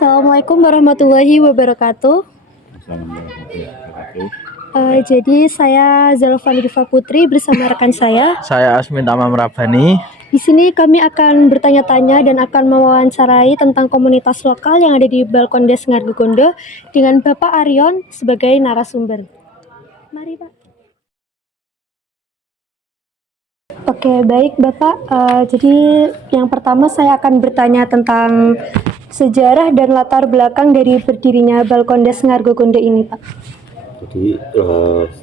Assalamualaikum warahmatullahi wabarakatuh. Assalamualaikum warahmatullahi wabarakatuh. Jadi saya Zalfa Nurfa Putri bersama rekan saya. Saya Asmin Tamam Rabani. Di sini kami akan bertanya-tanya dan akan mewawancarai tentang komunitas lokal yang ada di Balkondes Ngargogondo dengan Bapak Aryon sebagai narasumber. Mari Pak. Oke, baik Bapak. Jadi yang pertama saya akan bertanya tentang sejarah dan latar belakang dari berdirinya Balkondes Ngargogondo ini, Pak. Jadi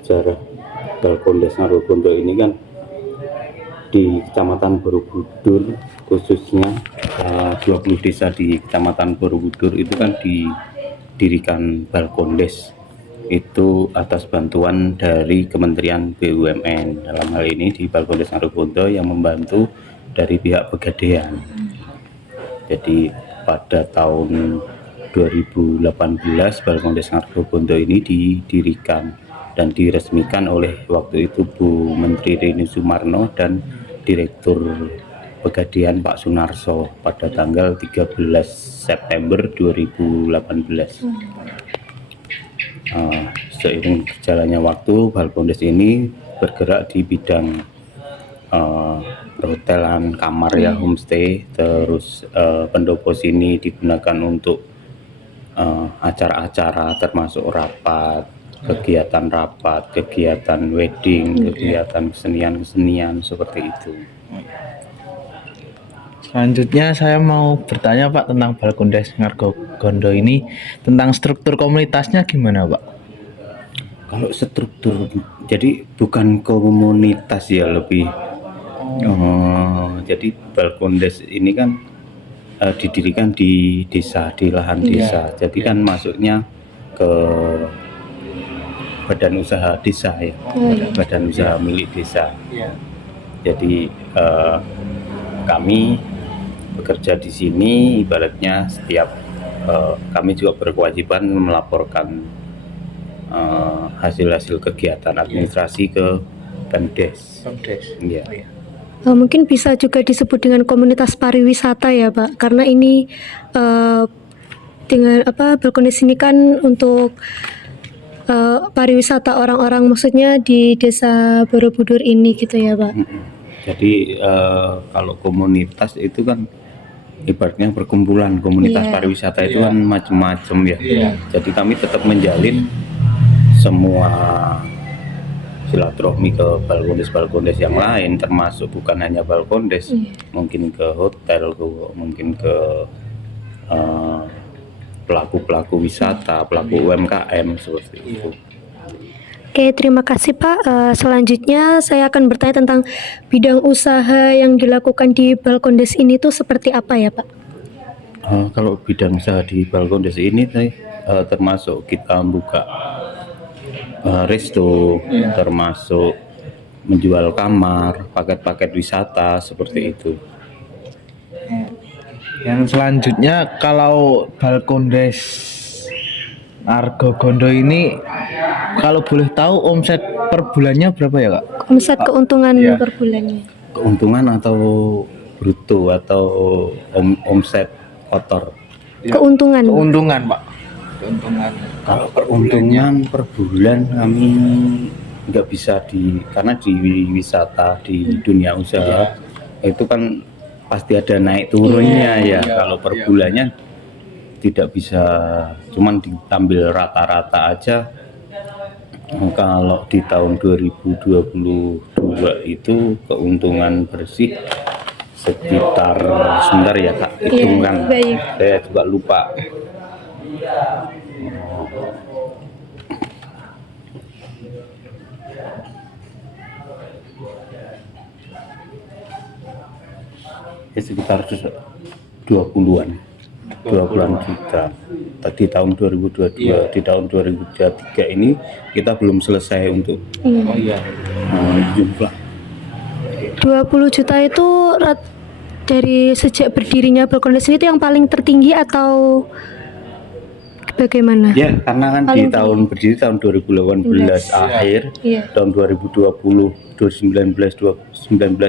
sejarah Balkondes Ngargogondo ini kan di Kecamatan Borobudur, khususnya 20 desa di Kecamatan Borobudur itu kan didirikan Balkondes itu atas bantuan dari Kementerian BUMN. Dalam hal ini di Balkondes Ngargogondo yang membantu dari pihak Pegadaian. Jadi pada tahun 2018 Balkondes Ngargogondo ini didirikan dan diresmikan oleh waktu itu Bu Menteri Rini Sumarno dan Direktur Pegadaian Pak Sunarso pada tanggal 13 September 2018. Seiring berjalannya waktu, Balkondes ini bergerak di bidang perhotelan, kamar ya, homestay, terus pendopo sini digunakan untuk acara-acara termasuk rapat, kegiatan rapat, kegiatan wedding, kegiatan kesenian seperti itu. Selanjutnya saya mau bertanya Pak tentang Balkondes Ngargogondo ini, tentang struktur komunitasnya gimana Pak? Kalau struktur, jadi bukan komunitas ya, lebih jadi Balkondes ini kan didirikan di desa, di lahan desa. Jadi kan masuknya ke badan usaha desa ya, badan usaha milik desa. Jadi kami bekerja di sini, ibaratnya setiap kami juga berkewajiban melaporkan hasil-hasil kegiatan administrasi ke Pemdes. Ya. Mungkin bisa juga disebut dengan komunitas pariwisata ya Pak, karena ini dengan Balkondes ini kan untuk pariwisata orang-orang, maksudnya di desa Borobudur ini gitu ya Pak. Jadi kalau komunitas itu kan ibaratnya perkumpulan komunitas pariwisata itu kan macam-macam ya. Jadi kami tetap menjalin semua silaturahmi ke Balkondes yang lain, termasuk bukan hanya Balkondes, mungkin ke hotel, mungkin ke pelaku-pelaku wisata, pelaku UMKM seperti itu. Oke, terima kasih Pak. Selanjutnya saya akan bertanya tentang bidang usaha yang dilakukan di Balkondes ini tuh seperti apa ya Pak? Kalau bidang usaha di Balkondes ini termasuk kita buka resto, termasuk menjual kamar, paket-paket wisata seperti itu. Yang selanjutnya, kalau Balkondes Ngargogondo ini, kalau boleh tahu omset per bulannya berapa ya Kak? Omset keuntungan per bulannya. Keuntungan atau bruto atau omset kotor? Keuntungan. Keuntungan Pak. Keuntungan. Kalau keuntungan per bulan kami nggak bisa karena di wisata, di dunia usaha itu kan pasti ada naik turunnya ya. Kalau per bulannya tidak bisa, cuman diambil rata-rata aja. Kalau di tahun 2022 itu keuntungan bersih sekitar, sebentar ya Kak, hitungan, saya juga lupa. Sekitar 20-an juta di tahun 2022. Di tahun 2023 ini kita belum selesai untuk jumlah 20 juta itu dari sejak berdirinya Balkondes ini itu yang paling tertinggi atau bagaimana? Ya, karena kan di tahun berdiri tahun 2018 akhir, tahun 2019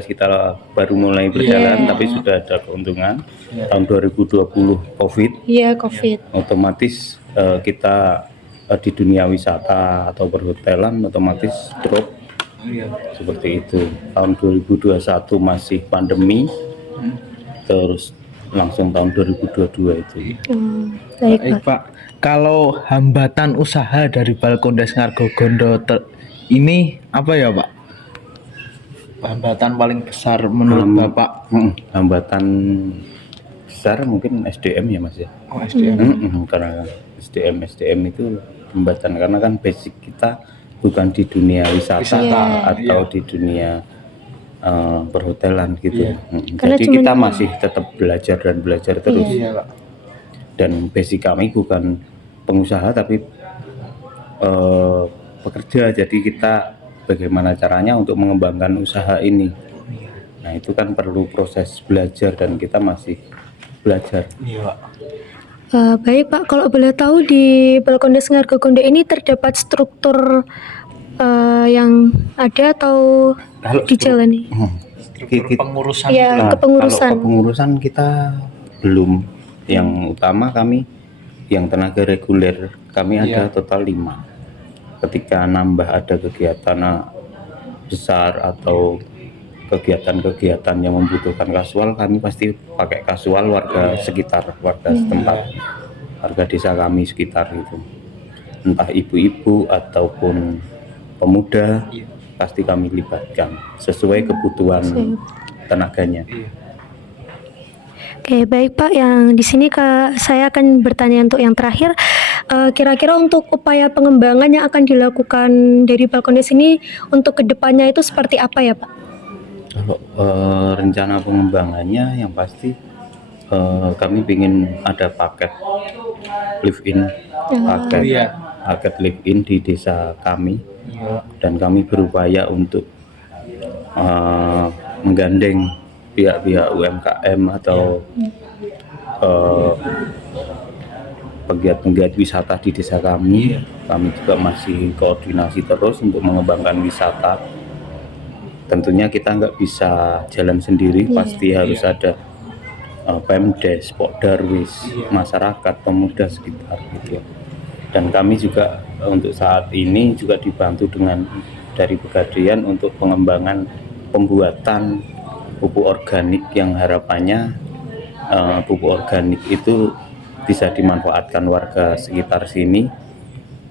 kita baru mulai berjalan, tapi sudah ada keuntungan. Tahun 2020 COVID, COVID. otomatis kita di dunia wisata atau perhotelan otomatis drop seperti itu. Tahun 2021 masih pandemi, terus langsung tahun 2022 itu. Baik, Pak. Pak, kalau hambatan usaha dari Balkondes Ngargogondo ini apa ya Pak? Hambatan paling besar menurut Bapak? Hambatan besar mungkin SDM ya Mas ya. Oh, SDM. Karena SDM itu hambatan, karena kan basic kita bukan di dunia wisata atau di dunia perhotelan gitu. Karena Jadi kita masih tetap belajar dan belajar terus. Dan basic kami bukan pengusaha tapi pekerja. Jadi kita bagaimana caranya untuk mengembangkan usaha ini. Nah itu kan perlu proses belajar dan kita masih belajar. Baik Pak, kalau boleh tahu di Balkondes Ngargogondo ini terdapat struktur yang ada atau Kalau dijalani? Pengurusan Ya, kepengurusan. Kalau kepengurusan kita belum. Yang utama kami yang tenaga reguler kami ada total 5. Ketika nambah ada kegiatan besar atau kegiatan-kegiatan yang membutuhkan kasual, kami pasti pakai kasual warga sekitar, warga setempat, warga desa kami sekitar itu. Entah ibu-ibu ataupun pemuda, pasti kami libatkan sesuai kebutuhan tenaganya. Oke, baik Pak. Yang di sini saya akan bertanya untuk yang terakhir. Kira-kira untuk upaya pengembangan yang akan dilakukan dari Balkondes ini untuk kedepannya itu seperti apa ya Pak? Kalau rencana pengembangannya yang pasti kami ingin ada paket live-in, paket live-in di desa kami, dan kami berupaya untuk menggandeng pihak-pihak UMKM atau pegiat-pegiat wisata di desa kami. Kami juga masih koordinasi terus untuk mengembangkan wisata. Tentunya kita nggak bisa jalan sendiri, pasti harus ada Pemdes, Pokdarwis, masyarakat, pemuda sekitar gitu. Dan kami juga untuk saat ini juga dibantu dengan dari Pegadaian untuk pengembangan pembuatan pupuk organik yang harapannya pupuk organik itu bisa dimanfaatkan warga sekitar sini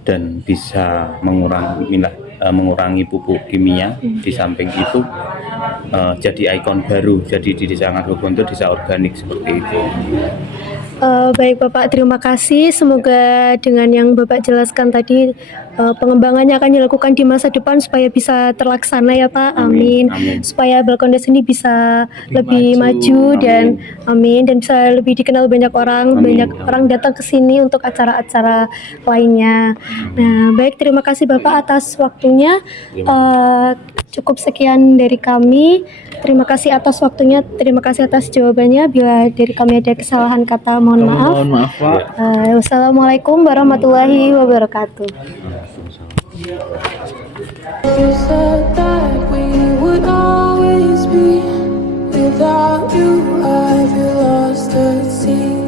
dan bisa mengurangi pupuk kimia. Di samping itu jadi ikon baru, jadi di Desa Ngargogondo desa organik seperti itu. Baik Bapak, terima kasih. Semoga dengan yang Bapak jelaskan tadi pengembangannya akan dilakukan di masa depan supaya bisa terlaksana ya Pak. Amin. Supaya Balkondes ini bisa lebih maju dan amin, dan bisa lebih dikenal banyak orang, banyak orang datang ke sini untuk acara-acara lainnya. Nah, baik, terima kasih Bapak atas waktunya. Cukup sekian dari kami. Terima kasih atas waktunya, terima kasih atas jawabannya. Bila dari kami ada kesalahan kata, mohon maaf. Mohon maaf Pak. Wassalamualaikum warahmatullahi wabarakatuh. You said that we would always be. Without you, I feel lost at sea.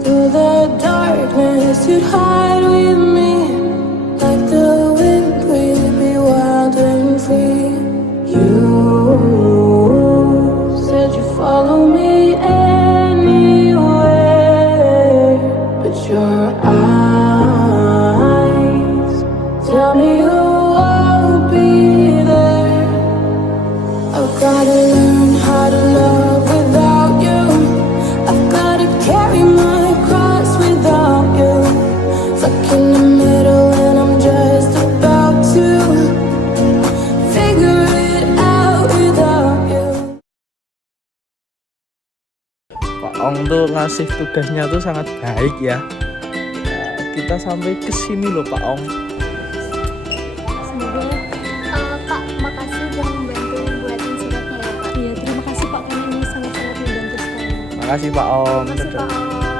Through the darkness, you'd hide with me. Like the wind, we'd be wild and free. You said you'd follow me anywhere, but your eyes tell me you won't be there. I've gotta learn how to love without you. I've gotta carry my cross without you. Stuck in the middle and I'm just about to figure it out without you. Pak Ong tuh ngasih tugasnya tuh sangat baik ya. Kita sampai ke sini loh Pak Ong. Semoga Pak, makasih sudah membantu buatin suratnya ya Pak. Iya, terima kasih Pak, karena ini sangat-sangat membantu sekali. Makasih Pak Ong. Terima kasih Pak.